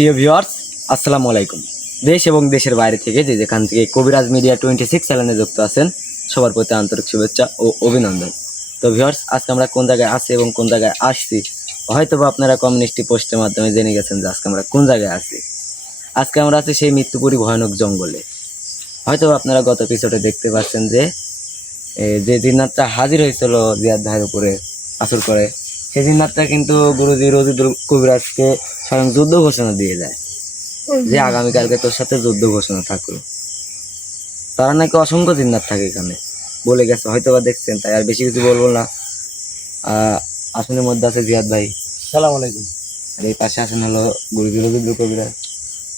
প্রিয় ভিউয়ার্স, আসসালামু আলাইকুম। দেশ এবং দেশের বাইরে থেকে যেখান থেকে কবিরাজ মিডিয়া 26 চ্যানেলে যুক্ত আছেন, সবার প্রতি আন্তরিক শুভেচ্ছা ও অভিনন্দন। তো ভিউয়ার্স, আজকে আমরা কোন জায়গায় আছি এবং কোন জায়গায় আসছি হয়তোবা আপনারা কমিউনিটি পোস্টের মাধ্যমে জেনে গেছেন যে আজকে আমরা কোন জায়গায় আছি। আজকে আমরা আছি সেই মৃত্যুপুরী ভয়ানক জঙ্গলে। হয়তোবা আপনারা গত এপিসোডে দেখতে পাচ্ছেন যে জিন্নাতটা হাজির হয়েছিল জিয়াদ ভাইয়ের উপরে আসর করে, সেই জিন্নাতটা কিন্তু গুরুজি রজিদুল কবিরাজকে স্বয়ং যুদ্ধ ঘোষণা দিয়ে যায় যে আগামীকালকে তোর সাথে যুদ্ধ ঘোষণা থাকলো। তারা নাকি অসংখ্য জিন্নাত থাকে এখানে বলে গেছে, হয়তোবা দেখছেন, তাই আর বেশি কিছু বলবো না। আসনের মধ্যে আছে জিয়াদ ভাই, সালাম আলাইকুম। আর এই পাশে আসেন হলো গুরুজি রজিদুল কবিরাজ।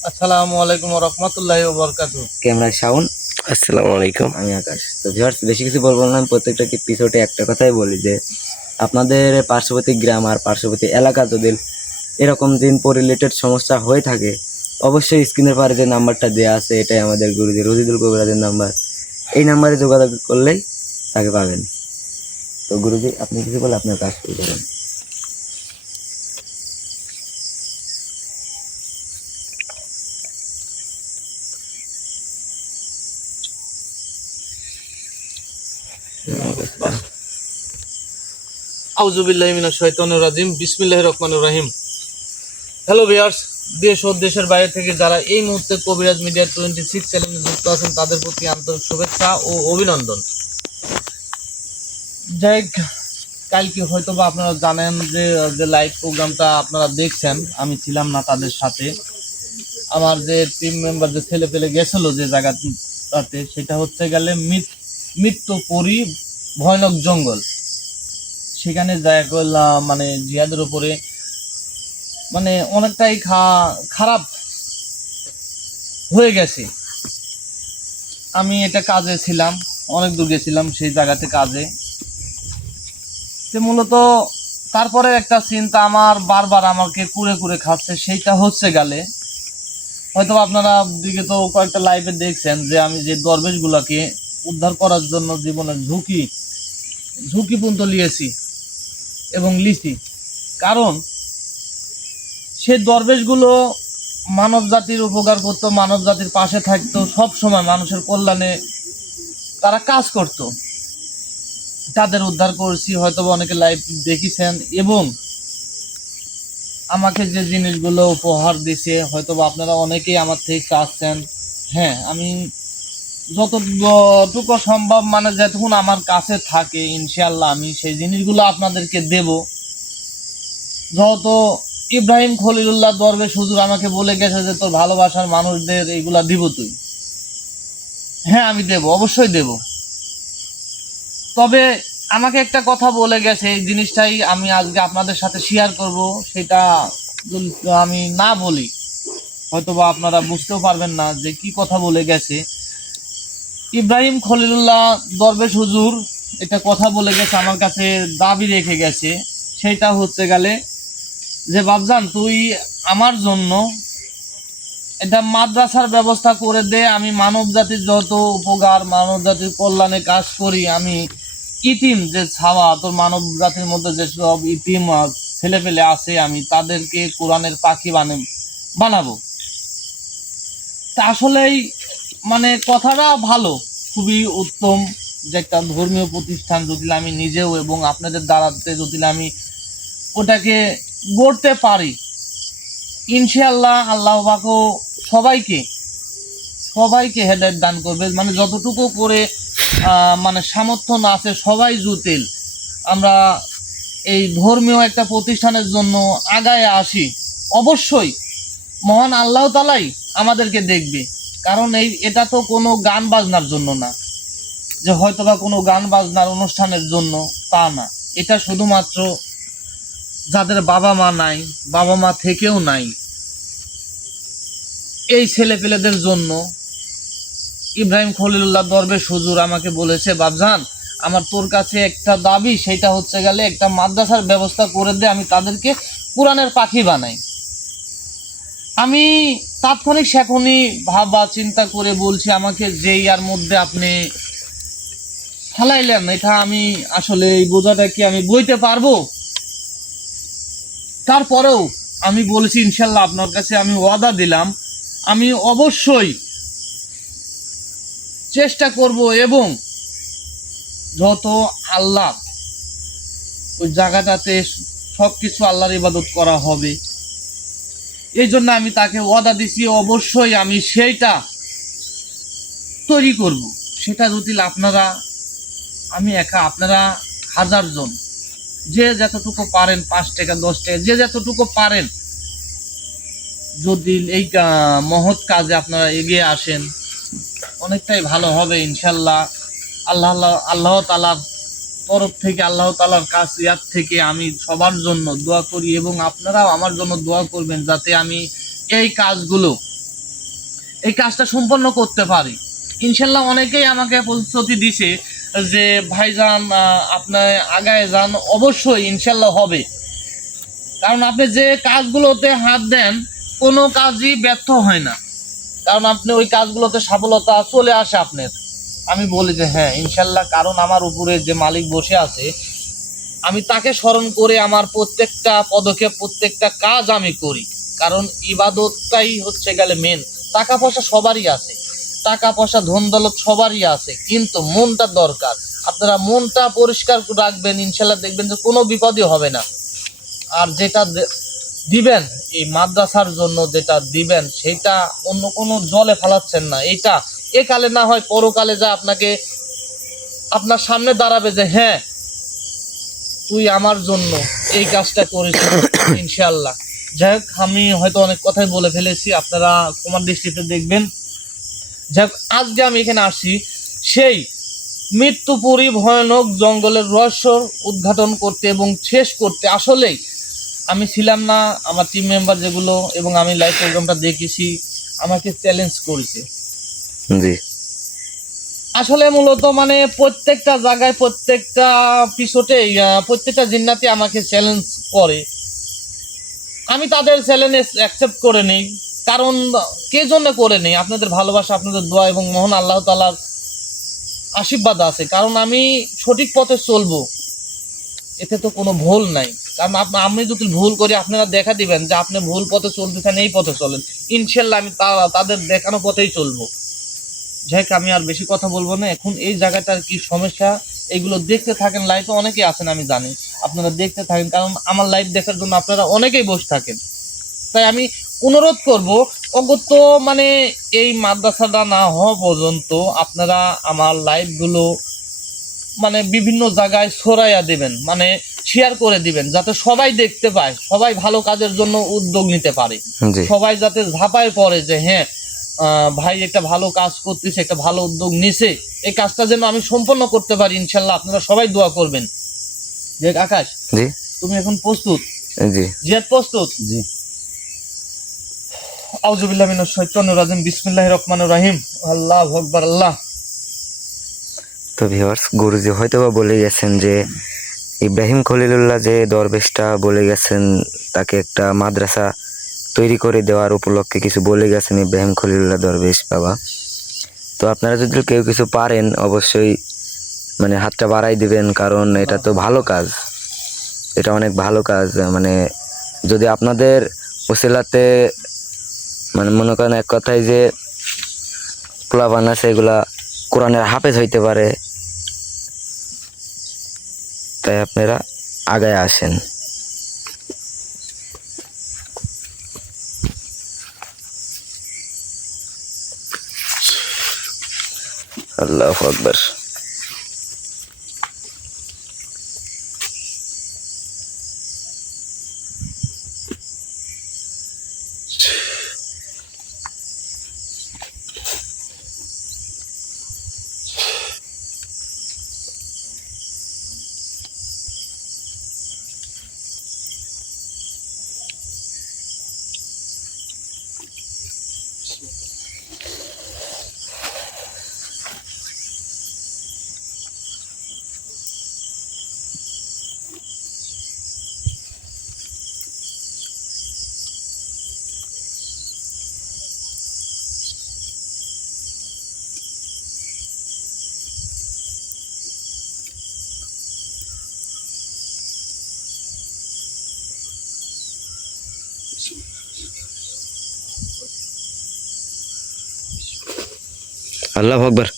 আসসালামু আলাইকুম ওয়া রাহমাতুল্লাহি ওয়া বারাকাতুহু। ক্যামেরায় শাওন, আসসালামু আলাইকুম। আমি আকাশ। তো ভিউয়ার্স, বেশি কিছু বলবো না, আমি প্রত্যেকটা এপিসোডে একটা কথাই বলি যে আপনাদের পার্শ্ববর্তী গ্রাম আর পার্শ্ববর্তী এলাকা যদি এরকম জিন রিলেটেড সমস্যা হয়ে থাকে, অবশ্যই স্ক্রিনের পারে যে নাম্বারটা দেওয়া আছে এটাই আমাদের গুরুজি রজিদুল কবিরাজের নাম্বার। এই নাম্বারে যোগাযোগ করলেই তাকে পাবেন। তো গুরুজি, আপনি কিছু বলে আপনার কাজ শুরু করেন। আউযু বিল্লাহি মিনাশ শাইতানির রাজিম। বিসমিল্লাহির রহমানির রহিম। হ্যালো ভিউয়ার্স, দেশ ও দেশের বাইরে থেকে যারা এই মুহূর্তে কবিরাজ মিডিয়া 26 চ্যানেলে যুক্ত আছেন তাদের প্রতি আন্তরিক শুভেচ্ছা ও অভিনন্দন। যাই হোক, কালকে হয়তো বা আপনারা জানেন যে লাইভ প্রোগ্রামটা আপনারা দেখছেন, আমি ছিলাম না তাদের সাথে। আমার যে টিম মেম্বার যে ছেলে পেলে গেছিল যে জায়গাটাতে, সেটা হচ্ছে গেলে মৃত্যুপুরী ভয়ানক জঙ্গল। সেখানে যায় করলাম মানে জিহাদের উপরে মানে অনেকটাই খারাপ হয়ে গেছে। আমি এটা কাজে ছিলাম, অনেক দূর গেছিলাম সেই জায়গাতে কাজে। তো মূলত তারপরে একটা চিন্তা আমার বারবার আমাকে কুরে কুরে খাচ্ছে, সেইটা হচ্ছে গেলে হয়তো আপনারা দিকে তো কয়েকটা লাইভে দেখছেন যে আমি যে দরবেশগুলোকে উদ্ধার করার জন্য জীবনের ঝুঁকি পর্যন্ত নিয়েছি এবং লিছি। কারণ সে দরবেশগুলো মানব জাতির উপকার করতো, মানব জাতির পাশে থাকতো, সব সময় মানুষের কল্যাণে তারা কাজ করত। তাদের উদ্ধার করেছি, হয়তো অনেকে লাইভ দেখেছেন, এবং আমাকে যে জিনিসগুলো উপহার দিছে হয়তো আপনারা অনেকেই আমার থেকে চাচ্ছেন। হ্যাঁ, আমি যতটুকু সম্ভব মানে যতক্ষণ আমার কাছে থাকে ইনশাআল্লাহ আমি সেই জিনিসগুলো আপনাদেরকে দেব। যেহেতু ইব্রাহিম খলিলুল্লাহ দরবেশ হুজুর আমাকে বলে গেছে যে তোর ভালোবাসার মানুষদের এইগুলা দিব তুই। হ্যাঁ, আমি দেব, অবশ্যই দেব। তবে আমাকে একটা কথা বলে গেছে, এই জিনিসটাই আমি আজকে আপনাদের সাথে শেয়ার করব। সেটা যদি আমি না বলি হয়তোবা আপনারা বুঝতেও পারবেন না যে কি কথা বলে গেছে। ইব্রাহিম খলিলুল্লাহ দরবেশ হুজুর এটা কথা বলে গেছে, আমার কাছে দাবি রেখে গেছে। সেটা হচ্ছে গেলে যে বাবজান তুই আমার জন্য এটা মাদ্রাসার ব্যবস্থা করে দে। আমি মানব জাতির যত উপকার, মানব জাতির কল্যাণে কাজ করি, আমি ইতিম যে ছাওয়া তোর মানব জাতির মধ্যে যেসব ইতিম ছেলেপেলে আছে, আমি তাদেরকে কোরআনের পাখি বানাবো। তা আসলেই মানে কথাটা ভালো, খুবই উত্তম। যে একটা ধর্মীয় প্রতিষ্ঠান যদি আমি নিজেও এবং আপনাদের দ্বারাতে যদি আমি ওটাকে গড়তে পারি, ইনশাআল্লাহ আল্লাহ পাকও সবাইকে হেদায়েত দান করবে। মানে যতটুকু করে মানে সামর্থ্য না আছে সবাই জুতেল আমরা এই ধর্মীয় একটা প্রতিষ্ঠানের জন্য আগায় আসি, অবশ্যই মহান আল্লাহ তাআলাই আমাদেরকে দেখবে। কারণ এটা তো কোনো গান বাজনার জন্য না, যে হয়তোবা কোনো গান বাজনার অনুষ্ঠানের জন্য, তা না। এটা শুধুমাত্র যাদের বাবা মা নাই, বাবা মা থেকেও নাই, এই ছেলেপেলেদের জন্য। ইব্রাহিম খলিলুল্লাহ দরবেশ হুজুর আমাকে বলেছে, বাবজান আমার তোর কাছে একটা দাবি, সেটা হচ্ছে গেলে একটা মাদ্রাসার ব্যবস্থা করে দে, আমি তাদেরকে কোরআনের পাখি বানাই। আমি তাৎক্ষণিক সেখনই ভাবা চিন্তা করে বলছি, আমাকে যেই আর মধ্যে আপনি ফেলাইলেন, এটা আমি আসলে এই বোঝাটা কি আমি বইতে পারবো? তারপরেও আমি বলেছি ইনশাল্লাহ আপনার কাছে আমি ওয়াদা দিলাম, আমি অবশ্যই চেষ্টা করব এবং যত আল্লাহ ওই জায়গাটাতে সব কিছু আল্লাহর ইবাদত করা হবে, এই জন্য আমি তাকে ওয়াদা দিছি অবশ্যই আমি সেইটা তৈরি করব। সেটা যদি আপনারা, আমি একা, আপনারা 1000 জন, যে যতটুকু পারেন, 5 টাকা 10 টাকা যে যতটুকু পারেন, যদি এই মহৎ কাজে আপনারা এগিয়ে আসেন অনেকটাই ভালো হবে ইনশাল্লাহ। আল্লাহ তাআলার তরফ থেকে, আল্লাহ তাআলার কাছে ইয়ার থেকে আমি সবার জন্য দোয়া করি এবং আপনারাও আমার জন্য দোয়া করবেন যাতে আমি এই কাজটা সম্পন্ন করতে পারি ইনশাল্লাহ। অনেকেই আমাকে প্রতিশ্রুতি দিছে যে ভাইজান আপনার আগায় যান, অবশ্যই ইনশাল্লাহ হবে। কারণ আপনি যে কাজগুলোতে হাত দেন কোনো কাজই ব্যর্থ হয় না, কারণ আপনি ওই কাজগুলোতে সফলতা চলে আসে আপনার। আমি বলি যে হ্যাঁ ইনশাল্লাহ, কারণ আমার উপরে যে মালিক বসে আছে আমি তাকে স্মরণ করে আমার প্রত্যেকটা পদক্ষেপ, প্রত্যেকটা কাজ আমি করি। কারণ ইবাদতটাই হচ্ছে গেলে মেন। টাকা পয়সা সবারই আছে, টাকা পয়সা ধন দৌলত সবারই আছে, কিন্তু মনটা দরকার। আপনারা মনটা পরিষ্কার রাখবেন, ইনশাল্লাহ দেখবেন যে কোনো বিপদই হবে না। আর যেটা দিবেন এই মাদ্রাসার জন্য, যেটা দিবেন সেটা অন্য কোনো জলে ফেলাচ্ছেন না। এটা একালে না হয় পরকালে যা আপনাকে আপনার সামনে দাঁড়াবে যে হ্যাঁ তুই আমার জন্য এই কাজটা করেছিস ইনশাআল্লাহ। যাই হোক, আমি হয়তো অনেক কথাই বলে ফেলেছি, আপনারা তোমার দৃষ্টিতে দেখবেন। যাই হোক, আজকে আমি এখানে আসি সেই মৃত্যুপুরী ভয়ানক জঙ্গলের রহস্য উদ্ঘাটন করতে এবং শেষ করতে। আসলেই আমি ছিলাম না, আমার টিম মেম্বার যেগুলো এবং আমি লাইভ প্রোগ্রামটা দেখেছি আমাকে চ্যালেঞ্জ করেছে। জি, আসলে মূলত মানে প্রত্যেকটা জায়গায়, প্রত্যেকটা এপিসোডে প্রত্যেকটা জিন্নাতি আমাকে চ্যালেঞ্জ করে, আমি তাদের চ্যালেঞ্জ অ্যাকসেপ্ট করে নেই। কারণ কে জন্য করে নেই? আপনাদের ভালোবাসা, আপনাদের দোয়া এবং মহান আল্লাহ তাআলার আশীর্বাদ আছে। কারণ আমি সঠিক পথে চলবো, এতে তো কোনো ভুল নাই। কারণ আমি যদি ভুল করি আপনারা দেখা দিবেন যে আপনি ভুল পথে চলতেছেন, এই পথে চলেন, ইনশাল্লাহ আমি তাদের দেখানো পথেই চলবো। যাই হোক, আমি আর বেশি কথা বলবো না। এখন এই জায়গাটার কি সমস্যা এগুলো দেখতে থাকেন, লাইভে অনেকেই আছেন আমি জানি, আপনারা দেখতে থাকেন, কারণ আমার লাইভ দেখার জন্য আপনারা অনেকেই বসে থাকেন। তাই আমি অনুরোধ করব, অগত্য মানে এই মাদ্রাসাটা না হওয়া পর্যন্ত আপনারা আমার লাইভগুলো মানে বিভিন্ন জায়গায় ছড়াইয়া দিবেন, মানে শেয়ার করে দিবেন, যাতে সবাই দেখতে পায়, সবাই ভালো কাজের জন্য উদ্যোগ নিতে পারে, জি, সবাই যাতে ঝাঁপায় পড়ে যে হ্যাঁ ভাই একটা ভালো কাজ করতেছে, একটা ভালো উদ্যোগ নিছে, এই কাজটা যেন আমি সম্পন্ন করতে পারি ইনশাল্লাহ। আপনারা সবাই দোয়া করবেন। দেখ আকাশ, জি, তুমি এখন প্রস্তুত? জি, জিয়াদ প্রস্তুত? জি। আউযু বিল্লাহি মিনাশ শাইতানির রাজিম, বিসমিল্লাহির রহমানির রহিম, আল্লাহু আকবার। আল্লাহ। তো ভিউয়ার্স, গুরুজি হয়তোবা বলে গেছেন যে ইব্রাহিম খলিলুল্লাহ যে দরবেশটা বলে গেছেন তাকে একটা মাদ্রাসা তৈরি করে দেওয়ার উপলক্ষে কিছু বলে গেছেন ইব্রাহিম খলিলুল্লাহ দরবেশ বাবা। তো আপনারা যদি কেউ কিছু পারেন অবশ্যই মানে হাতটা বাড়াই দিবেন, কারণ এটা তো ভালো কাজ, এটা অনেক ভালো কাজ। মানে যদি আপনাদের ওসিলাতে মানে মনে করেন এক কথায় যে পোলাপান আছে এগুলা কোরআনের হাফেজ হইতে পারে, তাই আপনারা আগায় আসেন। আল্লাহু আকবার। আল্লাহ আকবার।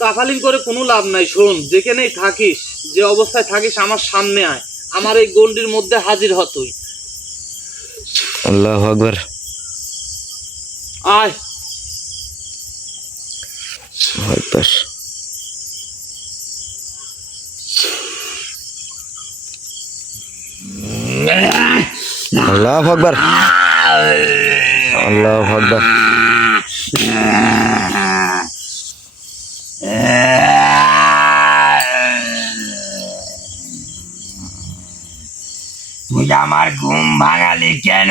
তাফালিং করে কোনো লাভ নাই। শোন, যেখানেই থাকিস, যে অবস্থায় থাকিস, আমার সামনে আয়, আমার এই গন্ডির মধ্যে হাজির হ তুই। আল্লাহ আকবার। আয়। আকবার। আল্লাহ আকবার। আল্লাহ আকবার। তুই আমার ঘুম ভাঙালি কেন?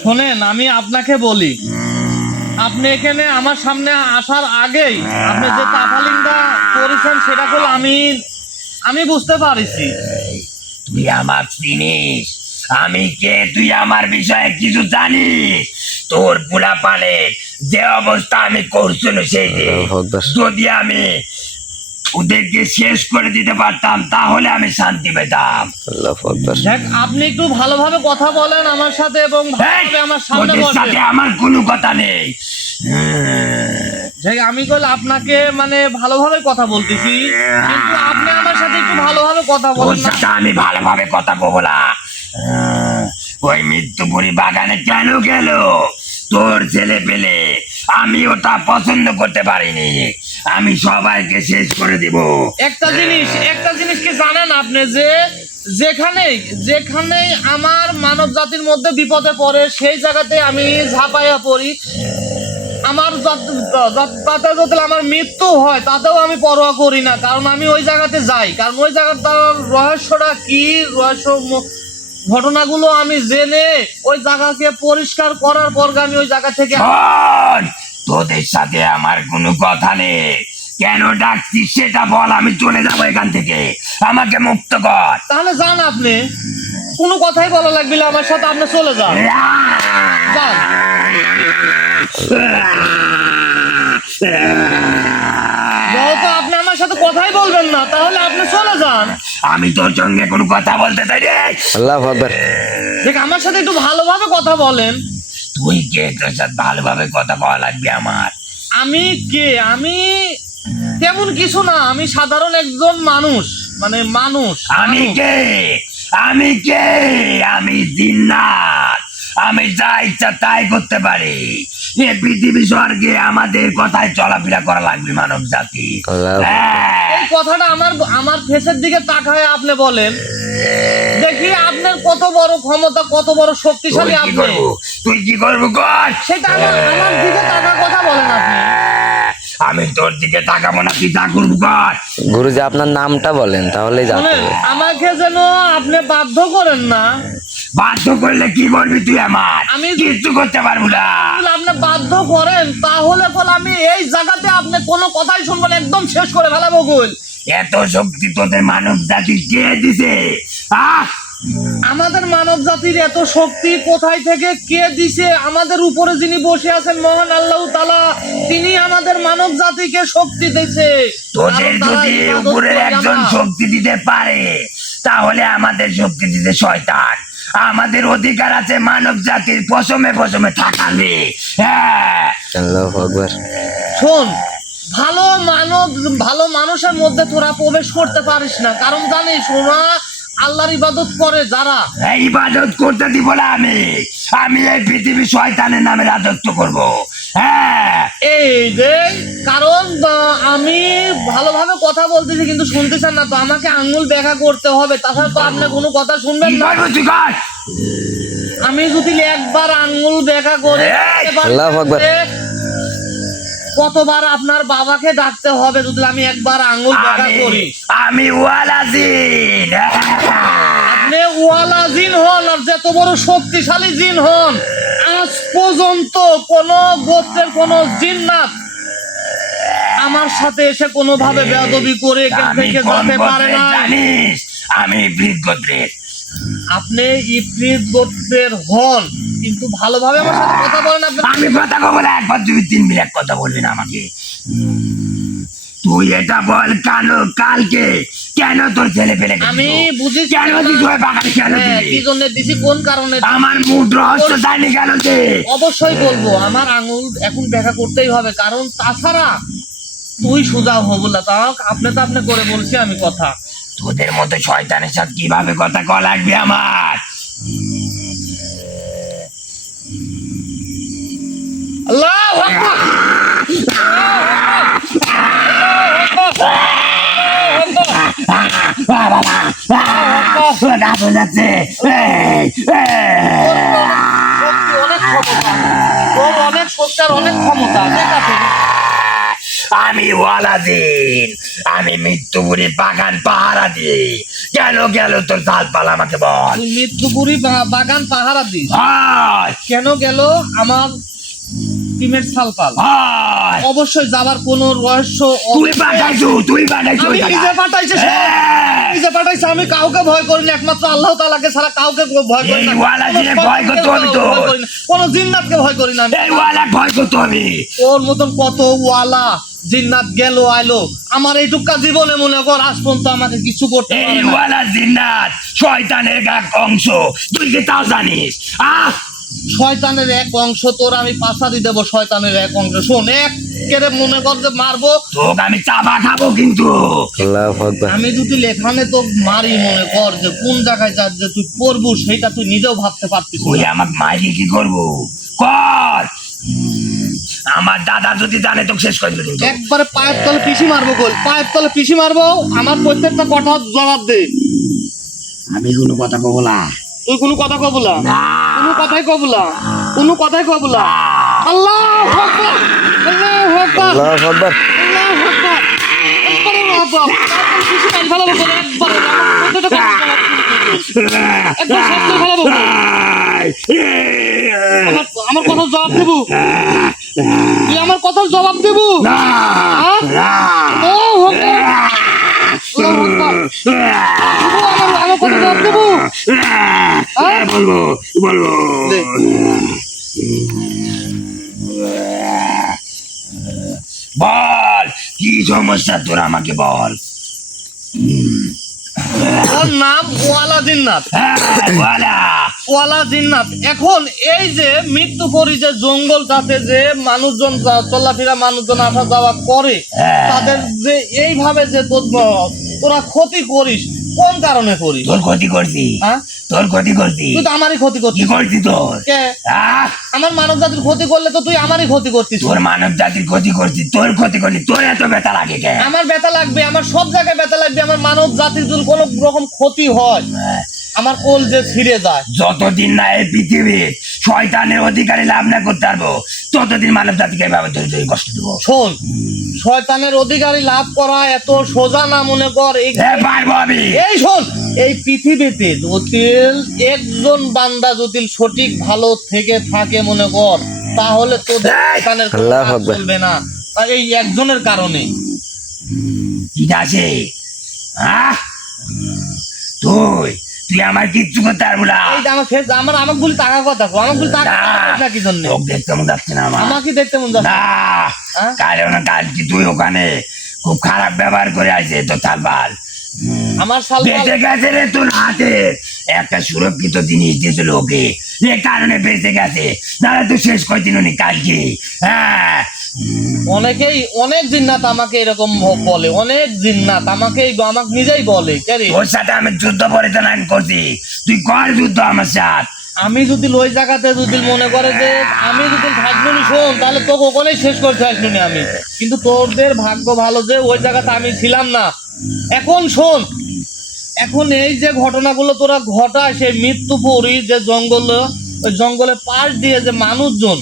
শোনেন, আমি আপনাকে বলি, আপনি এখানে আমার সামনে আসার আগেই আপনি যে তাফালিংটা করেছেন সেটা হলো আমি বুঝতে পারিছি। তুই আমার চিনিস? আমি কে? তুই আমার বিষয়ে কিছু জানিস? তোর পোলা পালে যে অবস্থা আমি করছিল সেই দিন, আল্লাহু আকবার। যদি আমি ওদেরকে শেষ করে দিতে পারতাম তাহলে আমি শান্তি পেতাম। আল্লাহু আকবার। দেখ, আপনি একটু ভালোভাবে কথা বলেন আমার সাথে এবং ভালোভাবে আমার সামনে ওদের বসেন। সাথে আমার কোনো কথা নেই। দেখ, আমি কইলে আপনাকে মানে ভালোভাবে কথা বলতেছি, কিন্তু আপনি আমার সাথে একটু ভালোভাবে কথা তোর বলেন না। সাথে আমি ভালোভাবে কথা বলবো না। ওই মৃত্যুপুরী বাগানে কেন গেল তোর ছেলে পেলে? আমি ওটা পছন্দ করতে পারিনি। আমি সবাইকে শেষ করে দিব। একটা জিনিস কি জানেন আপনি, যে যেখানেই আমার মানব জাতির মধ্যে বিপদে পড়ে সেই জায়গাতে আমি ঝাঁপাইয়া পড়ি। আমার তাতে যদি আমার মৃত্যু হয় তাতেও আমি পরোয়া করি না, কারণ আমি ওই জায়গাতে যাই, কারণ ওই জায়গাটার রহস্যটা কি, ঘটনাগুলো আমি জেনে ওই জায়গাকে পরিষ্কার করার পর আমি ওই জায়গা থেকে শোন, তোদের সাথে আমার কোনো কথা নেই। কেন ডাকছিস সেটা বল, আমি চলে যাবো এখান থেকে। আমাকে মুক্ত কর। তাহলে যান, আপনি কোনো কথাই বলা লাগবে না আমার সাথে, আপনি চলে যান। যান। যেহেতু আপনি আমার সাথে কথাই বলবেন না, তাহলে আপনি চলে যান। আমি তোর সঙ্গে কোনো কথা বলতে চাই রে। আল্লাহু আকবার। দেখ, আমার সাথে একটু ভালোভাবে কথা বলেন। তুই কে? তোর সাথে ভালোভাবে কথা বলা লাগবে আমার। আমি কে? আমি তেমন কিছু না, আমি সাধারণ একজন মানুষ, মানে মানুষ। আমি কে? আমি কে? আমি জিন্নাত। আমি যা ইচ্ছা তাই করতে পারি। এ পৃথিবী স্বর্গে আমাদের কথায় চলাফেরা করা লাগবে মানব জাতি। আল্লাহু এই কথাটা আমার ফেসের দিকে তাকায় আপনি বলেন, দেখি আপনার কত বড় ক্ষমতা, কত বড় শক্তিশালী আপনি। তুই কি করবো কর? সেটা আমার দিকে তাকা কথা বলেন আপনি। আমি তোর দিকে তাকাবো না, তুই তা করবো কর। গুরুজি, আপনার নামটা বলেন তাহলেই জানতে শোনেন, হবে। আমাকে যেন আপনি বাধ্য করেন না। বাধ্য করলে কি করবি তুই? আমার আমি কিচ্ছু করতে পারবো না। যদি আপনি বাধ্য করেন তাহলে বল আমি এই জায়গাতে আপনি কোনো কথাই শুনবেন, একদম শেষ করে ফেলাবো গোল। এত শক্তি তোদের মানব জাতি কে দিছে? আহ, আমাদের মানব জাতির এত শক্তি কোথায় থেকে কে দিছে? আমাদের উপরে যিনি বসে আছেন মহান আল্লাহ তাআলা, তিনি আমাদের মানব জাতিকে শক্তি দিয়েছে। তোদের কারণ তারা যদি ইবাদত উপরের করে একজন আমরা। শক্তি দিতে পারে তাহলে আমাদের শক্তি দিতে শয়তান। আমাদের অধিকার আছে মানব জাতির পশমে পশমে থাকাবে। হ্যাঁ, আল্লাহু আকবার। শোন, ভালো মানুষের মধ্যে তোরা প্রবেশ করতে পারিস না, কারণ জানিস ওরা আল্লাহর ইবাদত করে যারা। এই ইবাদত করতে দিব না আমি। আমি এই পৃথিবী শয়তানের নামে রাজত্ব করব। হ্যাঁ, এই যে কারণ আমি ভালোভাবে কথা বলতেছি কিন্তু শুনতেছেন না, তো আমাকে আঙ্গুল ব্যাখ্যা করতে হবে, তাছাড়া তো আপনি কোনো কথা শুনবেন কি না। করবো তুই কর? আমি যদি একবার আঙ্গুল ব্যাখ্যা করে এই! এবার আল্লাহু আকবার। কতবার আপনার বাবাকে ডাকতে হবে যদি আমি একবার আঙ্গুল ব্যাখ্যা করি? আমি ওয়ালাজিন। আপনি ওয়ালা জিন হন আর যত বড় শক্তিশালী জিন হন, আজ পর্যন্ত কোন গোত্রের কোন জিন্নাত আমার সাথে এসে কোনোভাবে বেয়াদবি করে এখান আমি থেকে কোন যেতে পারে গোত্রের না। জানিস? আমি ইবলিস গোত্রের। আপনি ইফরিত গোত্রের হন, কিন্তু ভালোভাবে আমার সাথে কথা বলেন। আপনি আমি কথা বলবো না, একবার দুই তিন মিনিট কথা বলবি না আমাকে। তুই এটা বল কালকে কেন তোর ছেলে পেলে আমি বুঝি কেন দিস ওই বাগানে কেন হ্যাঁ, দিলি? কি জন্য দিছি, কোন কারণে দিছি? আমার মুড রহস্য জানি কেন যে অবশ্যই বলবো, আমার আঙুল এখন দেখা করতেই হবে, কারণ তাছাড়া তুই সোজা হবুলা তাও আপনি করে বলছি আমি কথা। তোদের মতো শয়তানের সাথে কিভাবে কথা কওয়া লাগবে আমার? আল্লাহু আকবার, গা বোঝাচ্ছে। শক্তি, অনেক ক্ষমতা, তোর অনেক শক্তি আর অনেক ক্ষমতা, ঠিক আছে? আমি ওয়ালাদিন, আমি মৃত্যুপুরী বাগান পাহারা দিই। কেন গেল তোর জালপালা আমাকে বল। তুই মৃত্যুপুরী বাগান পাহারা দিস, হয় কেন গেল আমার টিমের সালপাল? হয় অবশ্যই যাবার কোন রহস্য তুই পাঠাইছো, তুই পাঠাইছো আমি নিজে পাঠাইছি, নিজে পাঠাইছি। আমি কাউকে ভয় করি না, একমাত্র আল্লাহ তাআলাকে ছাড়া কাউকে ভয় করি না। এই ওয়ালাদিনে ভয় করতো আমি তো। ভয় করি না, কোন জিন্নাতকে ভয় করি না আমি। এই ওয়ালা ভয় করতো আমি। ওর মতন কত ওয়ালা জিন্নাত গেল আইলো, আমার এইটুকা জীবনে মনে কর আজ পর্যন্ত আমাকে কিছু করতে এই পারে না। ওয়ালা জিন্নাত শয়তানের এক অংশ, তুই কি তাও জানিস? শয়তানের এক অংশ, তোর আমি পাশারি দেবো শয়তানের এক অংশ। শোন, এক কেড়ে মনে কর যে মারবো, তোকে আমি চাপা খাবো কিন্তু। আল্লাহু আকবার। আমি যদি লেখানে তো মারি, মনে কর যে কোন জায়গায় যা যে তুই পড়বো সেটা তুই নিজেও ভাবতে পারতিস তুই না। আমার মাইকে কি করবো কর। আমার দাদা যদি জানে তো শেষ করে দিল। একবারে পায়ের তলে পিষি মারবো, গোল পায়ের তলে পিষি মারবো। আমার প্রত্যেকটা কথা জবাব দে। আমি কোনো কথা কবো না। তুই কোনো কথা কবুলা, না। কোনো কথাই কবুলা, কোনো কথাই কবুলা। আল্লাহু আকবার, আল্লাহু আকবার, আল্লাহু আকবার। আল্লাহু আকবার, একবারে রাবা তারপর পিষি মারি ফেলাবো গোল, একবারে আমার প্রত্যেকটা কথা জবাব দে। একবার শেষ করে ফেলাবো গোল। আমার কথার জবাব দেবো, তুই আমার কথার জবাব দেবো। হ্যাঁ? আল্লাহু আকবার, আল্লাহু আকবার। আমার কথা জবাব দেবো। বলবো বলবো দে। বল কি সমস্যা তোর আমাকে বল। ওর নাম ওয়ালা জিন্নাত, বলা ওয়ালা জিন্নাত। এখন এই যে মৃত্যুপরি যে জঙ্গল যাতে যে মানুষজন চলাফেরা, মানুষজন আসা যাওয়া করে, তাদের যে এইভাবে যে তোরা ক্ষতি করিস, কোন কারণে করিস? তোর ক্ষতি করছি, হ্যাঁ, তোর ক্ষতি করছি। তুই তো আমারই ক্ষতি কি করছিস। করছি তোর? কে? আমার মানব জাতির ক্ষতি করলে তো তুই আমারই ক্ষতি করতিস। তোর মানব জাতির ক্ষতি করছি, তোর ক্ষতি করছি, তোর এত ব্যথা লাগে কে? আমার ব্যথা লাগবে, আমার সব জায়গায় ব্যথা লাগবে। আমার মানব জাতির যদি কোনো রকম ক্ষতি হয়, আমার কোল যে ছিঁড়ে যায়। যতদিন না এই পৃথিবীর শয়তানের অধিকারী লাভ না করতে পারবো, ততদিন মানব জাতিকে এভাবে ধরে ধরে কষ্ট দেবো। শোন, শয়তানের অধিকারী লাভ করা এত সোজা না, মনে কর। পারবো আমি। এই শোন, এই পৃথিবীতে জটিল একজন বান্দা যদি সঠিক ভালো থেকে থাকে, মনে কর, তাহলে তোদের শয়তানের কোনো আল্লাহু কাজ আকবার। চলবে না। আর এই একজনের কারণে ঠিক আছে। তুই তুই আমার কিচ্ছু করতে পারবো না। এই যে আমার ফেস, আমাকে বলি টাকা কথা কো, আমাকে বলি টাকা না কি জন্য? লোক দেখতে মন যাচ্ছে না আমার। আমাকে দেখতে মন যাচ্ছে। না হ্যাঁ? কাল কি তুই ওখানে খুব খারাপ ব্যবহার করে আছে তো তালবাল আমার সাল বেঁচে গেছে রে তোর হাতে একটা সুরক্ষিত জিনিস দিয়েছিল ওকে, যে কারণে বেঁচে গেছে। দাঁড়া তুই শেষ করে দিল নি কালকে। হ্যাঁ অনেকেই, অনেক জিন্নাত আমাকে এরকম বলে, অনেক জিন্নাত আমাকে নিজেই বলে। কে রে? ওর সাথে আমি যুদ্ধ পরিচালনা করছি, তুই কর যুদ্ধ আমার সাথে। আমি যদি ওই জায়গাতে যদি মনে করে যে আমি যদি থাকবনি, শোন, তাহলে তোকে ওখানেই শেষ করতে আসবনি আমি। কিন্তু তোদের ভাগ্য ভালো যে ওই জায়গাতে আমি ছিলাম না। এখন শোন, এখন এই যে ঘটনাগুলো তোরা ঘটায়, সেই মৃত্যুপুরী যে জঙ্গল, ওই জঙ্গলের পাশ দিয়ে যে মানুষজন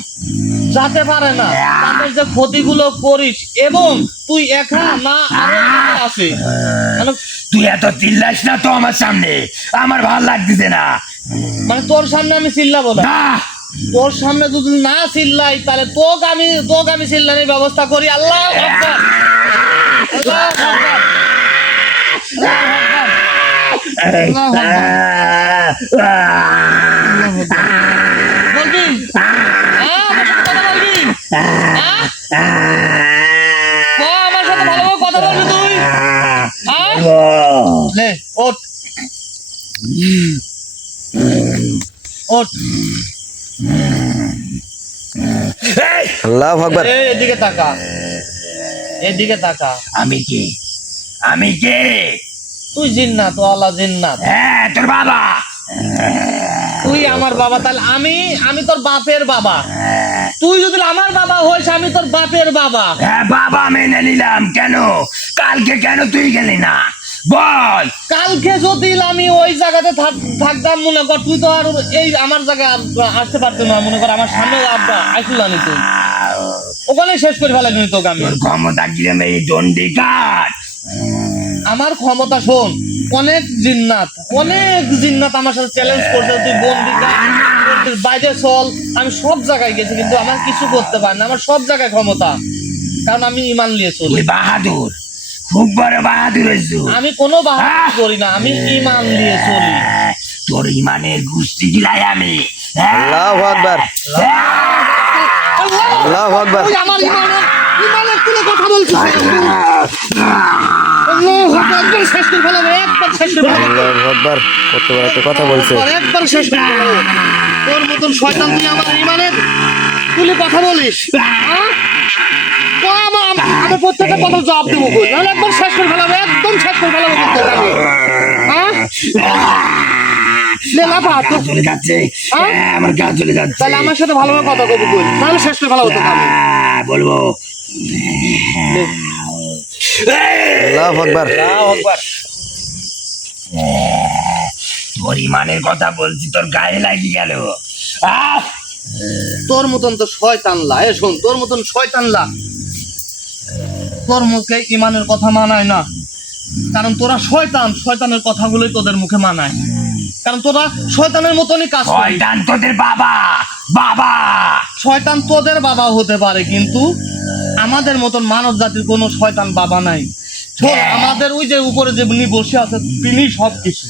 যেতে পারে না, তাদের যে ক্ষতিগুলো করিস, এবং তুই একা না আরো অনেকে আছে। মানে তুই এত চিল্লাস না তো আমার সামনে, আমার ভাল লাগতেছে না। মানে তোর সামনে আমি চিল্লাবো না? না তোর সামনে যদি না চিল্লাই, তাহলে তোকে আমি চিল্লানোর ব্যবস্থা করি। আল্লাহ আকবার, আল্লাহু আকবার, আল্লাহু আকবার, আল্লাহু আকবার। বলবি? হ্যাঁ, আমার সাথে কথা বলবি? হ্যাঁ? আমার সাথে ভালোভাবে কথা বলবি তুই? হ্যাঁ? লে ওঠ ওঠ এই, আল্লাহু আকবার। এই, এদিকে তাকা, এদিকে তাকা। আমি কে? আমি কে? তুই জিন্নাত, ওয়ালা জিন্নাত। হ্যাঁ, তোর বাবা। তুই আমার বাবা, তাহলে আমি তোর বাপের বাবা। তুই যদি আমার বাবা হইস, আমি তোর বাপের বাবা। হ্যাঁ, বাবা মেনে নিলাম। কেন কালকে কেন তুই গেলি না বল? কালকে যদি আমি ওই জায়গাতে থাকতাম, মনে কর তুই তো আর এই আমার জায়গায় আসতে পারতো না। মনে কর আমার সামনে আসল আনি তুই ওখানে শেষ করে ফেলাইনি তোকে আমি। তোর ক্ষমতা কিরম এই দণ্ডিকার? আমার ক্ষমতা শোন, অনেক জিন্নাত আমার সাথে চ্যালেঞ্জ করছে, তুই বন্দিকা বাইরে চল। আমি সব জায়গায় গেছি, কিন্তু আমার কিছু করতে পারি না। আমার সব জায়গায় ক্ষমতা, কারণ আমি ইমান নিয়ে চলি। তুই বাহাদুর, খুব বড় বাহাদুর হয়েছু। আমি কোনো বাহাদুরি করি না, আমি ইমান নিয়ে চলি। তোর ইমানের গুষ্টি গিলাই আমি। আল্লাহু আকবার। আল্লাহু আকবার। তুই আমার ইমানের তুলে কথা বলছিস। আল্লাহু আকবার, একবার শেষ করে ফেলাবো, একবার শেষ করে ফেলাবো। আল্লাহু আকবার। কত বড় একটা কথা বলছে। একবার শেষ করে ফেলাবো। তোর মতন শয়তান তুই আমার ইমানের তুলে কথা বলিস, হ্যাঁ? তো আমার প্রত্যেকটা কথা জবাব দেবো, নাহলে একবার শেষ করে ফেলাবো, একদম শেষ করে ফেলাবো কিন্তু আমি, হ্যাঁ? লে লাফা তো। চলে যাচ্ছে, হ্যাঁ? আমার কাজ চলে যাচ্ছে। তাহলে আমার সাথে ভালোভাবে কথা কবি বল, নাহলে শেষ করে ফেলাবো তোকে আমি। বলবো। আল্লাহু আকবার। তোর ইমানের কথা বলছি, তোর গায়ে লাগি গেল। তোর মতন তো শয়তানলা, এ শোন, তোর মতন শয়তানলা তোর মুখে ইমানের কথা মানায় না, কারণ তোরা শয়তানের কথাগুলোই তোদের মুখে মানায়, কারণ তোরা শয়তানের মতনই কাজ করিস। শয়তান তোদের বাবা। বাবা শয়তান তোদের বাবা হতে পারে, কিন্তু আমাদের মতন মানব জাতির কোনো শয়তান বাবা নাই। শোন, আমাদের ওই যে উপরে যে উনি বসে আছে, তিনি সব কিছু।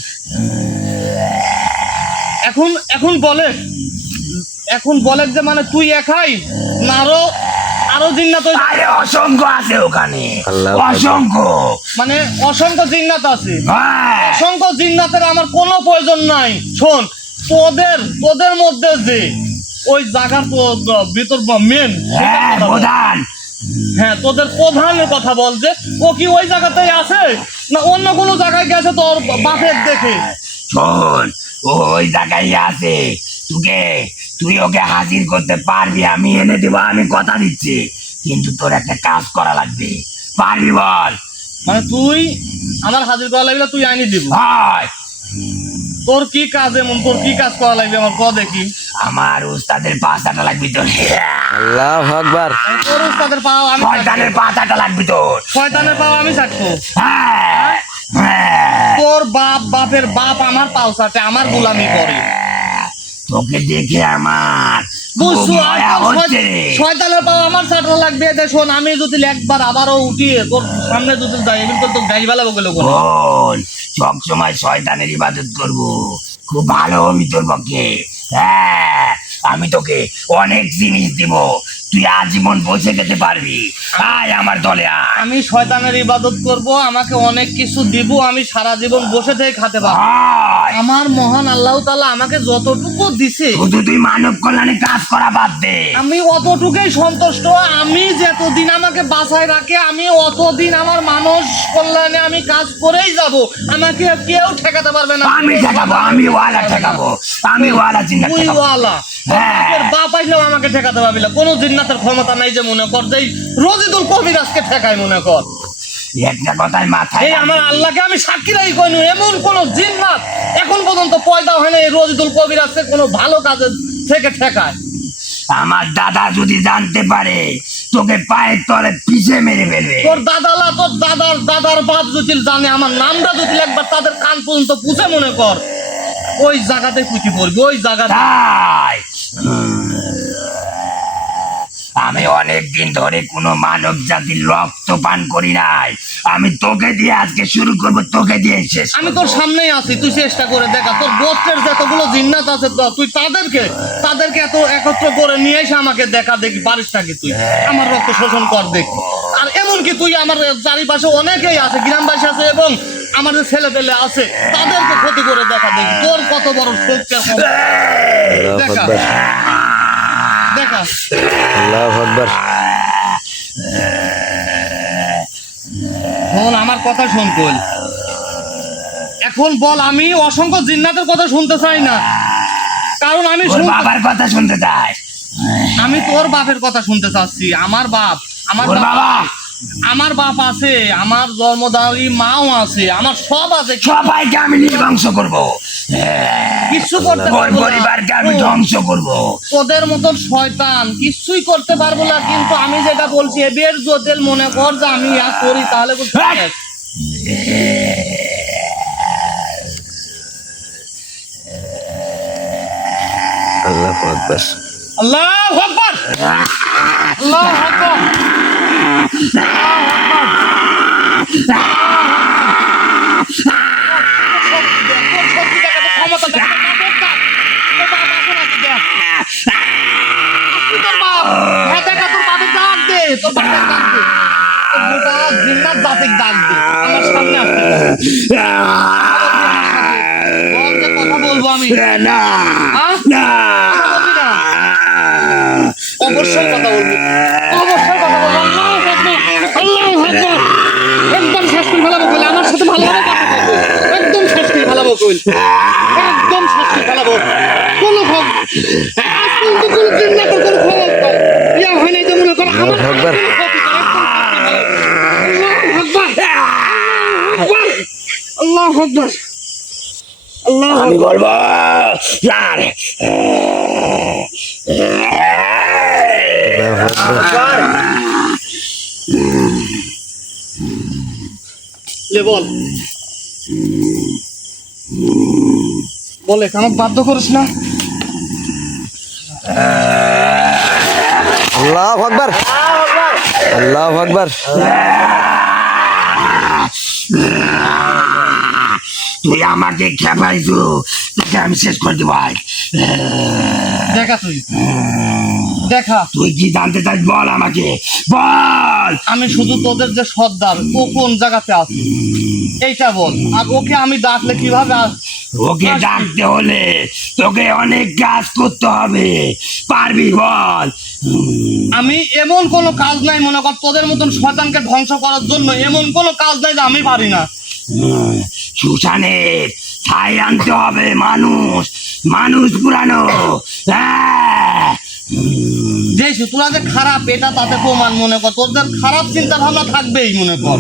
এখন বলে যে মানে তুই একাই না, আরো জিন্নাত আরে অসংখ্য আছে ওখানে, আল্লাহু অসংখ্য। মানে অসংখ্য জিন্নাত আছে। হ্যাঁ, অসংখ্য জিন্নাতের আমার কোনো প্রয়োজন নাই। শোন, তোদের মধ্যে যে ওই জায়গার ভিতর মেন, হ্যাঁ, প্রধান। হ্যাঁ, তোদের প্রধানের কথা বল, যে ও কি ওই জায়গাতেই আছে না অন্য কোনো জায়গায় গেছে তোর বাপের দেখে? শোন, ও ওই জায়গায় আছে। তুই ওকে হাজির করতে পারবি, আমি এনে দেবো, আমি কথা দিচ্ছি। কিন্তু তোর একটা কাজ করা লাগবে, পারবি বল? মানে তুই আমার হাজির করা লাগবে, তুই আইনি দিব? হয়, তোর কি কাজ, এমন তোর কি কাজ করা লাগবে আমার ক দেখি। আমার উস্তাদের পাঁচাটা লাগবে তোর। আল্লাহু আকবার। তোর উস্তাদের পাও আমি শয়তানের পাঁচাটা লাগবে তোর। শয়তানের পাও আমি ছাড়বো? হ্যাঁ, হ্যাঁ। তোর বাপের বাপ আমার পাও চাটে, আমার গোলামি করে। তোকে দেখে আমার বুঝছো? খুব আর মায়া তোর হচ্ছে রে। শয়তানের পাও আমার চাটা লাগবে। এতে শোন, আমি যদি একবার আবারও উঠিয়ে তোর সামনে যদি যাই, এমনি তো গাড়ি বেলাবো গেলে কোনো। বল, সবসময় শয়তানের ইবাদত করব, খুব ভালো আমি তোর পক্ষে। হ্যাঁ, আমি তোকে অনেক জিনিস দিব, তুই আজীবন বসে যেতে পারবি। আয় আমার দলে আয়। আমি শয়তানের ইবাদত করব, আমাকে অনেক কিছু দিব, আমি সারা জীবন বসে থেকে খেতে পারবো। আয়। আমার মহান আল্লাহ তাআলা আমাকে যতটুকু দিছে, শুধু তুই মানব কল্যাণে কাজ করা বাদ দে। আমি অতটুকুই সন্তুষ্ট। আমি যতদিন আমাকে বাঁচায় রাখে, আমি অতদিন আমার মানুষ কল্যাণে আমি কাজ করেই যাব। আমাকে কেউ ঠেকাতে পারবে না। আমি ঠেকাবো, আমি ওয়ালা ঠেকাবো, আমি ওয়ালা জিন্নাত তুই ঠেকাবো। ওয়ালা, হ্যাঁ। তোর বাপ আইলেও আমাকে ঠেকাতে পারবি না। কোনো জিন্নাতের ক্ষমতা নাই যে মনে কর যে এই রজিদুল কবিরাজকে ঠেকায় মনে কর। একটা কথায় মাথায় এই আমার রাখবি। আল্লাহকে আমি সাক্ষী রাখি কইনু, এমন কোন জিন্নাত এখন পর্যন্ত পয়দা হয় না এই রজিদুল কবিরাজকে কোনো ভালো কাজের থেকে ঠেকায়। আমার দাদা যদি জানতে পারে, তোকে পায়ের তলে পিষে মেরে ফেলবে। তোর দাদার বাপ যদি জানে, আমার নামটা যদি একবার তাদের কান পর্যন্ত পুষে মনে কর, ওই জায়গাতে পুঁতি পড়বি, ওই জায়গাতে। তাই আমি অনেক দিন ধরে কোনো মানব জাতির রক্ত পান করি নাই। আমি তোকে দিয়ে আজকে শুরু করবো, তোকে দিয়ে শেষ আমি করবো। তোর সামনেই আছি, তুই চেষ্টা করে দেখা। তোর গোত্রের যতগুলো জিন্নাত আছে তুই তাদেরকে এত একত্র করে নিয়ে এসে আমাকে দেখা, দেখি পারিস নাকি তুই আমার রক্ত শোষণ কর দেখি। আর এমনকি তুই আমার চারিপাশে অনেকেই আছে, গ্রামবাসী আছে এবং আমার যে ছেলে পেলে আছে তাদেরকে ক্ষতি করে দেখা দেখি তোর কত বড় শক্তির ক্ষমতা। দেখা দেখা আল্লাহু আকবার। শোন আমার কথা শোন কল। এখন বল, আমি অসংখ্য জিন্নাতের কথা শুনতে চাই না, কারণ আমি তোর বাবার কথা শুনতে চাই। আমি তোর বাপের কথা শুনতে চাচ্ছি। আমার বাপ, তোর বাবা আমার বাপ আছে, আমার জন্মদায়ী মাও আছে, আমার সব আছে, সবাইকে আমি নির্বংশ করবো। কিচ্ছু করতে তোর পারবো না। পরিবারকে আমি ধ্বংস করবো। তোদের মতন শয়তান কিছুই করতে পারবো না, কিন্তু আমি যেটা বলছি এবের জোতেল মনে কর যে আমি ইয়া করি তাহলে বুঝতে পারছিস? আল্লাহু আকবার। আল্লাহু আকবার, আল্লাহু আকবার, কথা বলবো আমি, না না অবশ্যই কথা বলবো, অবশ্যই কথা বলবো। আল্লাহু আকবার, একদম শেষ করে ফেলাবো কইলে আমার সাথে ভালোভাবে কথা বলবো, একদম শেষ করে ফেলাবো কইল, একদম শেষ করে ফেলাবো। কোনো খবর আজ পর্যন্ত কোনো জিন্নাতের কোনো খবর ইয়া হয় নাই যে মনে করো আমার আল্লাহু আকবার। আল্লাহু আকবার, আল্লাহু আমি বলবো স্যার। লে বল, বলে আমাকে বাধ্য করিস না। আল্লাহু আকবার। আল্লাহু আকবার। তুই আমাকে খেপাইছো, তোকে আমি শেষ করে দিব। দেখা তুই দেখা, তুই কি জানতে চাস বল আমাকে, বল। আমি শুধু তোদের যে সর্দার ও কোন জায়গাতে আছে এইটা বল, আর ওকে আমি ডাকলে কিভাবে ওকে ডাকতে হলে তোকে অনেক কাজ করতে হবে, পারবি বল। আমি এমন কোনো কাজ নাই মনে কর তোদের মতন শয়তানকে ধ্বংস করার জন্য, এমন কোনো কাজ নাই যে আমি পারি না। সুশানের ছাই আনতে হবে, মানুষ মানুষ পুরানো। হ্যাঁ। যে তোরা যে খারাপ এটা তাতে প্রমাণ, মনে কর তোদের খারাপ চিন্তা ভাবনা থাকবেই মনে কর।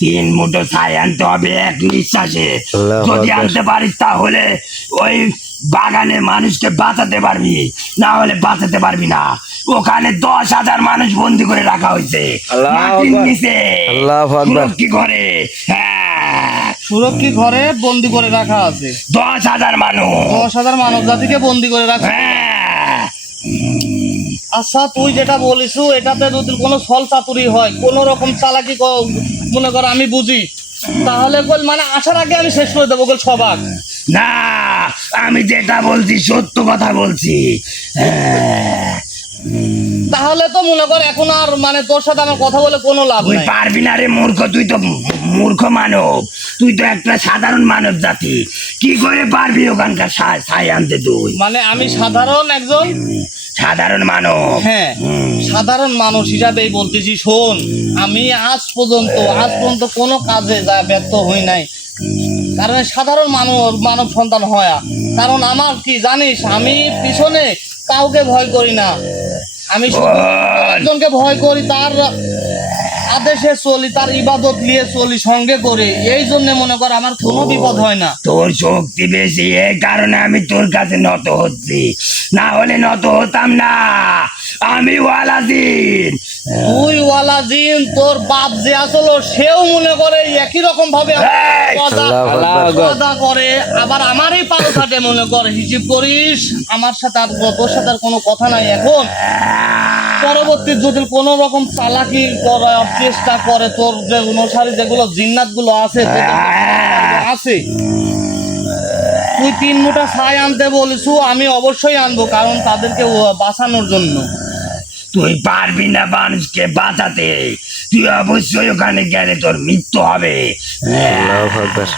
3 মুঠো ছাই আনতে হবে এক নিঃশ্বাসে, আল্লাহু যদি আকবার। আনতে পারিস তাহলে ওই বাগানে মানুষকে বাঁচাতে পারবি, না হলে বাঁচাতে পারবি না। ওখানে 10,000 মানুষ বন্দি করে রাখা হয়েছে আল্লাহু মাটির আকবার। নিচে, আল্লাহু আকবার। সুরক্ষিত ঘরে। হ্যাঁ, সুরক্ষিত ঘরে বন্দি করে রাখা আছে 10,000 মানুষ। 10,000 মানব জাতিকে বন্দি করে রাখা। হ্যাঁ। আচ্ছা তুই যেটা বলিস এটাতে যদি কোনো ছল চাতুরি হয়, কোন রকম চালাকি মনে কর আমি বুঝি, তাহলে বল মানে আসার আগে আমি শেষ করে দেবো বল সবাক। না, আমি যেটা বলছি সত্য কথা বলছি। হ্যাঁ। তাহলে তো মনে কর এখন আর মানে তোর সাথে আমার কথা বলে কোনো লাভ তুই নাই। পারবি না রে মূর্খ, তুই তো মূর্খ মানব, তুই তো একটা সাধারণ মানব জাতি, কি করে পারবি ওখানকার ছাই আনতে তুই? মানে আমি সাধারণ একজন, সাধারণ মানব। হ্যাঁ সাধারণ মানুষ হিসাবেই বলতেছি। শোন, আমি আজ পর্যন্ত কোনো কাজে যা ব্যর্থ হই নাই, কারণ সাধারণ মানব সন্তান হয়। কারণ আমার কি জানিস, আমি পিছনে কাউকে ভয় করি না, আমি শুধু একজনকে ভয় করি, তার আদেশে চলি, তার ইবাদত নিয়ে চলি, সঙ্গে করে। এই জন্য মনে কর আমার কোনো বিপদ হয় না। তোর শক্তি বেশি, এই কারণে আমি তোর কাছে নত হচ্ছি, না হলে নত হতাম না। আমি ওয়ালাদিন। তুই ওয়ালা জিন, তোর বাপ যে আসলো সেও মনে করে একই রকম ভাবে ওয়াদা করে, আবার আমারই পাল কাটে মনে কর। হিসেব করিস আমার সাথে, আর তোর সাথে আর কোনো কথা নাই। এখন পরবর্তী যদি কোনো রকম চালাকি করার চেষ্টা করে, তোর যে অনুসারী যেগুলো জিন্নাত গুলো আছে আছে, তুই 3 মুঠা ছাই আনতে বলিস, আমি অবশ্যই আনবো, কারণ তাদেরকে বাঁচানোর জন্য। তুই পারবি না মানুষকে বাঁচাতে, তুই অবশ্যই ওখানে গেলে তোর মৃত্যু হবে। আল্লাহু আকবার।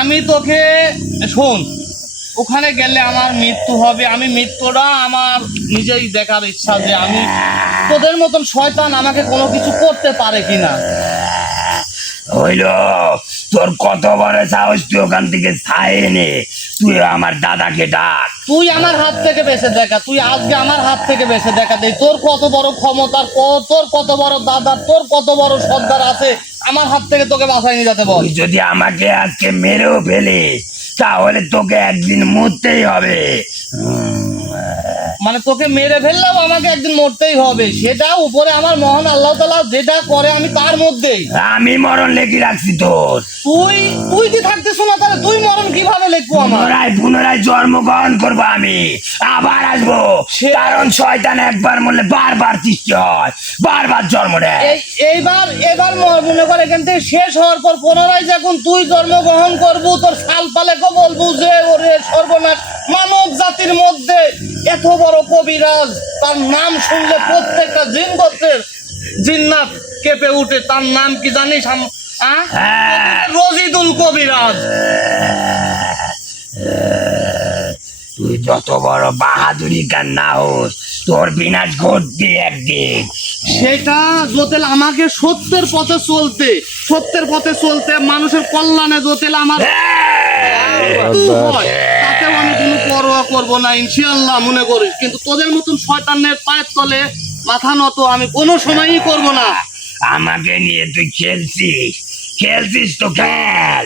আমি তোকে শোন, ওখানে গেলে আমার মৃত্যু হবে, আমি মৃত্যুটা আমার নিজেই দেখার ইচ্ছা যে আমি তোদের মতন শয়তান আমাকে কোনো কিছু করতে পারে কিনা। হইল তোর কত বড় সাহস, তুই ওখান থেকে ছায়ে নে, তুই আমার দাদাকে ডাক। তুই আমার হাত থেকে বেঁচে দেখা, তুই আজকে আমার হাত থেকে বেঁচে দেখা দে, তোর কত বড় ক্ষমতা, তোর কত বড় দাদা, তোর কত বড় সর্দার আছে, আমার হাত থেকে তোকে বাঁচাই নিয়ে যেতে বল। তুই যদি আমাকে আজকে মেরেও ফেলিস তাহলে তোকে একদিন মরতেই হবে। মানে তোকে মেরে ফেললেও আমাকে একদিন মরতেই হবে, সেটা উপরে আমার মহান আল্লাহ তাআলা যেটা করে আমি তার মধ্যেই। আমি মরণ লেগে রাখছি তোর। তুই কি থাকতেছ না, তাহলে তুই মরণ কিভাবে লিখবো আমার? পুনরায় জন্মগ্রহণ করবো, আমি আবার আসবো, কারণ শয়তান একবার মরলে বারবার সৃষ্টি হয়, বারবার জন্ম নেয়। এবার মনে কর এখান থেকে শেষ হওয়ার পর পুনরায় যখন তুই জন্মগ্রহণ করবু, তোর সাল পালেকে বলবো যে ওরে সর্বনাশ, মানব জাতির মধ্যে এত বড় কবিরাজ, তার নাম শুনলে প্রত্যেকটা জিন গোত্রের জিন্নাত কেঁপে উঠে। তার নাম কি জানিস? রজিদুল কবিরাজ। তুই যত বড় বাহাদুরি গান না হোস, তোর বিনাশ ঘটবে একদিন। সেটা জোতেল আমাকে সত্যের পথে চলতে মানুষের কল্যাণে জোতেল আমার মৃত্যু হয়, তাতেও আমি কোনো পরোয়া করবো না ইনশাআল্লাহ, মনে করিস। কিন্তু তোদের মতন শয়তানের পায়ের তলে মাথা নত আমি কোনো সময়ই করবো না। আমাকে নিয়ে তুই খেলছিস তো খেল,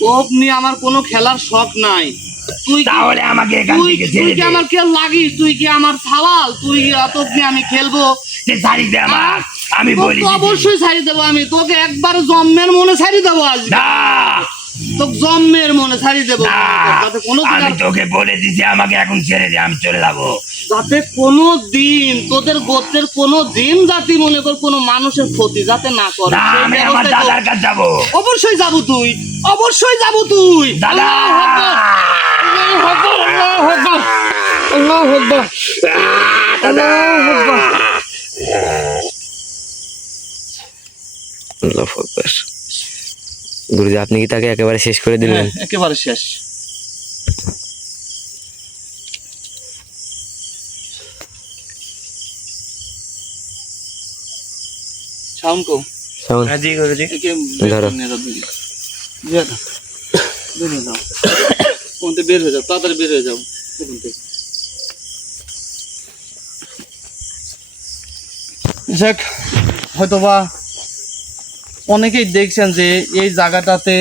তোক নিয়ে আমার কোনো খেলার শখ নাই। তাহলে আমাকে এখান থেকে তুই কি আমার কেউ লাগিস? তুই কি আমার সাওয়াল? তুই তোকে নিয়ে আমি খেলবো? ছাড়ি দে আমার, আমি বলি অবশ্যই ছাড়ি দেবো, আমি তোকে একবার জন্মের মনে ছাড়ি দেবো, আজ তোকে জন্মের মনে ছাড়ি দেবো। আমি তোকে বলে দিছি আমাকে এখন ছেড়ে দে, আমি চলে যাবো। যাতে কোনো দিন তোদের গোত্রের কোনো দিন জাতি মনে কর কোনো মানুষের ক্ষতি যাতে না করে। আমি আমার দাদার কাছে যাবো। অবশ্যই যাবো তুই, অবশ্যই যাবো তুই। দাদা গুরুজি, আপনি কি তাকে একেবারে শেষ করে দিলেন? একেবারে শেষ। সাউন্ড কো জি গুরুজি। ধরো। বের হয়ে যাও, তাড়াতাড়ি বের হয়ে যাও। যাক, হয়তোবা অনেকেই দেখছেন যে এই জায়গাটাতে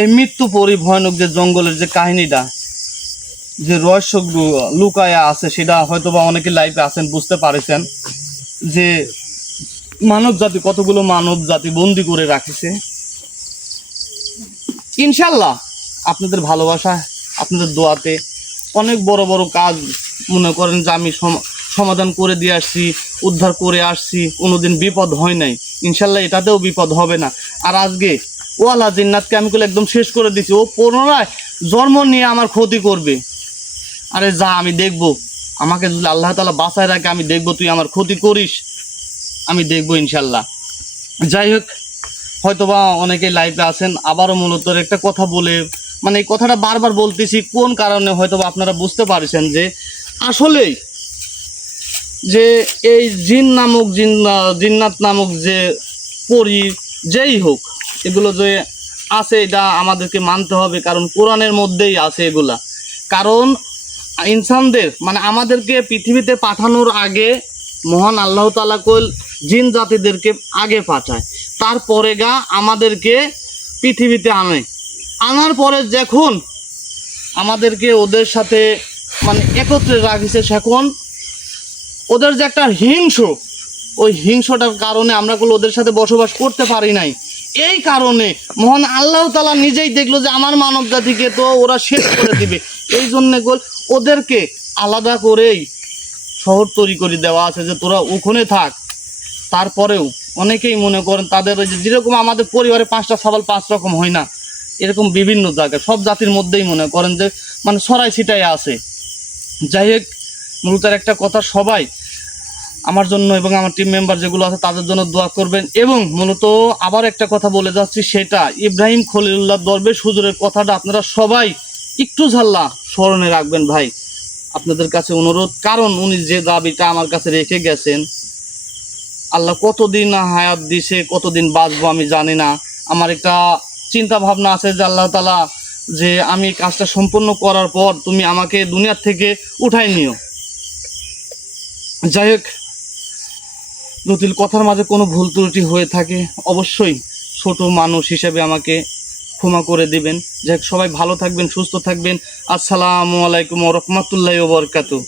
এই মৃত্যু ভয়ানক যে জঙ্গলের যে কাহিনীটা, যে রহস্য লুকায়া আছে, সেটা হয়তোবা অনেকে লাইফে আছেন, বুঝতে পারেছেন যে মানব জাতি কতগুলো মানব জাতি বন্দি করে রাখিছে। ইনশাল্লাহ আপনাদের ভালোবাসা, আপনাদের দোয়াতে অনেক বড় বড় কাজ মনে করেন যে আমি সমাধান করে দিয়ে আসছি, উদ্ধার করে আসছি, কোনোদিন বিপদ হয় নাই। ইনশাল্লাহ এটাতেও বিপদ হবে না। আর আজকে ওয়ালা জিন্নাতকে আমি একদম শেষ করে দিছি, ও পুনরায় জন্ম নিয়ে আমার ক্ষতি করবে। আরে যা, আমি দেখবো, আমাকে যদি আল্লাহ তাআলা বাঁচায় রাখে আমি দেখবো তুই আমার ক্ষতি করিস, আমি দেখবো ইনশাল্লাহ। যাই হোক, হয়তোবা অনেকে লাইভে আছেন, আবারও মূলত একটা কথা বলে, মানে এই কথাটা বারবার বলতেছি কোন কারণে হয়তোবা আপনারা বুঝতে পারছেন যে আসলেই যে এই জিন্নাত নামক যে পরি যেই হোক, এগুলো যে আছে এটা আমাদেরকে মানতে হবে, কারণ কোরআনের মধ্যেই আছে এগুলা। কারণ ইনসানদের মানে আমাদেরকে পৃথিবীতে পাঠানোর আগে মহান আল্লাহ তাআলা কল জিন জাতিদেরকে আগে পাঠায়, তারপরে আমাদেরকে পৃথিবীতে আনার পরে যখন আমাদেরকে ওদের সাথে মানে একত্রে রাখিছে, সেখন ওদের যে একটা ওই হিংসটার কারণে আমরা ওদের সাথে বসবাস করতে পারি নাই। এই কারণে মহান আল্লাহ তাআলা নিজেই দেখলো যে আমার মানব জাতিকে তো ওরা শেষ করে দিবে, এই জন্যে ওদেরকে আলাদা করেই শহর তৈরি করে দেওয়া আছে যে তোরা ওখানে থাক। তারপরেও অনেকেই মনে করেন তাদের ওই যেরকম আমাদের পরিবারে 5টা ছাগল 5 রকম হয় না, এরকম বিভিন্ন জায়গায় সব জাতির মধ্যেই মনে করেন যে মানে ছড়াই ছিটাই আছে। যাই হোক, মূলত একটা কথা, সবাই আমার জন্য এবং আমার টিম মেম্বার যেগুলো আছে তাদের জন্য দোয়া করবেন। এবং মূলত আবার একটা কথা বলে যাচ্ছি, সেটা ইব্রাহিম খলিলুল্লাহ দরবেশ হুজুরের কথাটা আপনারা সবাই একটু ঝাল্লা স্মরণে রাখবেন ভাই, আপনাদের কাছে অনুরোধ। কারণ উনি যে দাবিটা আমার কাছে রেখে গেছেন, আল্লাহ কতদিন হায়াত দিছে, কতদিন বাঁচবো আমি জানি না। আমার একটা চিন্তা ভাবনা আছে যে আল্লাহ তাআলা যে আমি এই কাজটা সম্পূর্ণ করার পর তুমি আমাকে দুনিয়ার থেকে উঠাই নিও। যাই হোক, যদি কথার মাঝে কোনো ভুল ত্রুটি হয়ে থাকে অবশ্যই ছোট মানুষ হিসেবে আমাকে ক্ষমা করে দিবেন। যাই হোক, সবাই ভালো থাকবেন, সুস্থ থাকবেন। আসসালামু আলাইকুম ওয়া রাহমাতুল্লাহি ওয়া বারাকাতুহু।